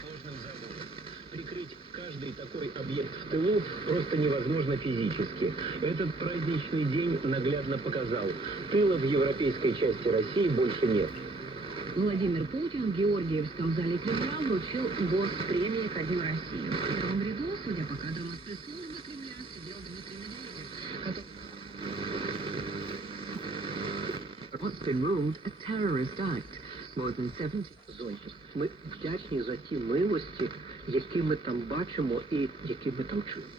Сложным задумом. Прикрыть каждый такой объект в тылу просто невозможно физически. Этот праздничный день наглядно показал. Тыла в европейской части России больше нет. Владимир Путин в Георгиевском зале Кремля вручил госпремии ко Дню России. В первом ряду, судя по кадрам от пресс-службы Кремля, сидел Дмитрий Медведев, который... What's been ruled a terrorist act. More than 70 зонтів. Ми вдячні за ті милості, які ми там бачимо і які ми там чуємо.